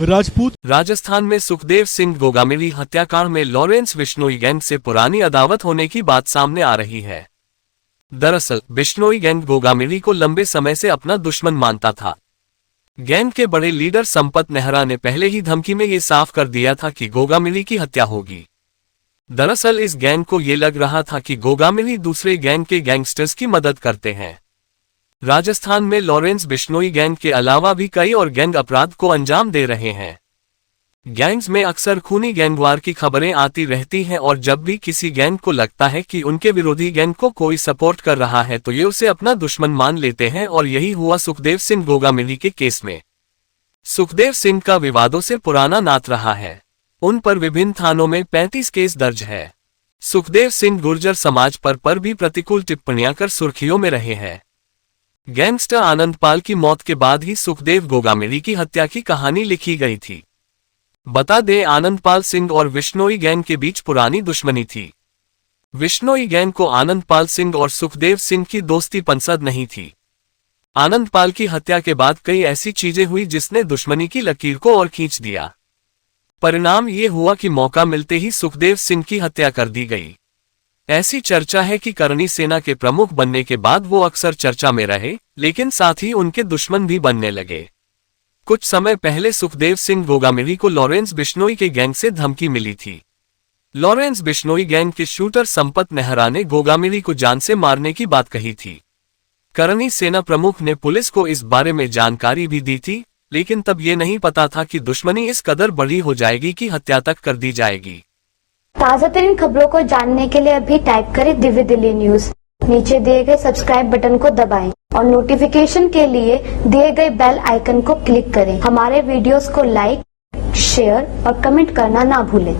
राजपूत राजस्थान में सुखदेव सिंह गोगामिली हत्याकांड में लॉरेंस बिश्नोई गैंग से पुरानी अदावत होने की बात सामने आ रही है। दरअसल बिश्नोई गैंग गोगामिली को लंबे समय से अपना दुश्मन मानता था। गैंग के बड़े लीडर संपत नेहरा ने पहले ही धमकी में ये साफ कर दिया था कि गोगामिली की हत्या होगी। दरअसल इस गैंग को ये लग रहा था कि गोगामिली दूसरे गैंग के गैंगस्टर्स की मदद करते हैं। राजस्थान में लॉरेंस बिश्नोई गैंग के अलावा भी कई और गैंग अपराध को अंजाम दे रहे हैं। गैंग्स में अक्सर खूनी गैंगवार की खबरें आती रहती हैं और जब भी किसी गैंग को लगता है कि उनके विरोधी गैंग को कोई सपोर्ट कर रहा है तो ये उसे अपना दुश्मन मान लेते हैं, और यही हुआ सुखदेव सिंह गोगामिली के केस में। सुखदेव सिंह का विवादों से पुराना नात रहा है। उन पर विभिन्न थानों में 35 केस दर्ज है। सुखदेव सिंह गुर्जर समाज पर भी प्रतिकूल टिप्पणियां कर सुर्खियों में रहे हैं। गैंगस्टर आनंदपाल की मौत के बाद ही सुखदेव गोगामिली की हत्या की कहानी लिखी गई थी। बता दें, आनंदपाल सिंह और बिश्नोई गैंग के बीच पुरानी दुश्मनी थी। बिश्नोई गैंग को आनंदपाल सिंह और सुखदेव सिंह की दोस्ती पसंद नहीं थी। आनंदपाल की हत्या के बाद कई ऐसी चीजें हुई जिसने दुश्मनी की लकीर को और खींच दिया। परिणाम ये हुआ कि मौका मिलते ही सुखदेव सिंह की हत्या कर दी गई। ऐसी चर्चा है कि करणी सेना के प्रमुख बनने के बाद वो अक्सर चर्चा में रहे, लेकिन साथ ही उनके दुश्मन भी बनने लगे। कुछ समय पहले सुखदेव सिंह गोगामिली को लॉरेंस बिश्नोई के गैंग से धमकी मिली थी। लॉरेंस बिश्नोई गैंग के शूटर संपत नेहरा ने गोगामिली को जान से मारने की बात कही थी। करणी सेना प्रमुख ने पुलिस को इस बारे में जानकारी भी दी थी, लेकिन तब ये नहीं पता था कि दुश्मनी इस कदर बड़ी हो जाएगी कि हत्या तक कर दी जाएगी। ताज़ा तरीन खबरों को जानने के लिए अभी टाइप करें दिव्य दिल्ली न्यूज। नीचे दिए गए सब्सक्राइब बटन को दबाएं और नोटिफिकेशन के लिए दिए गए बेल आइकन को क्लिक करें। हमारे वीडियोस को लाइक, शेयर और कमेंट करना ना भूलें।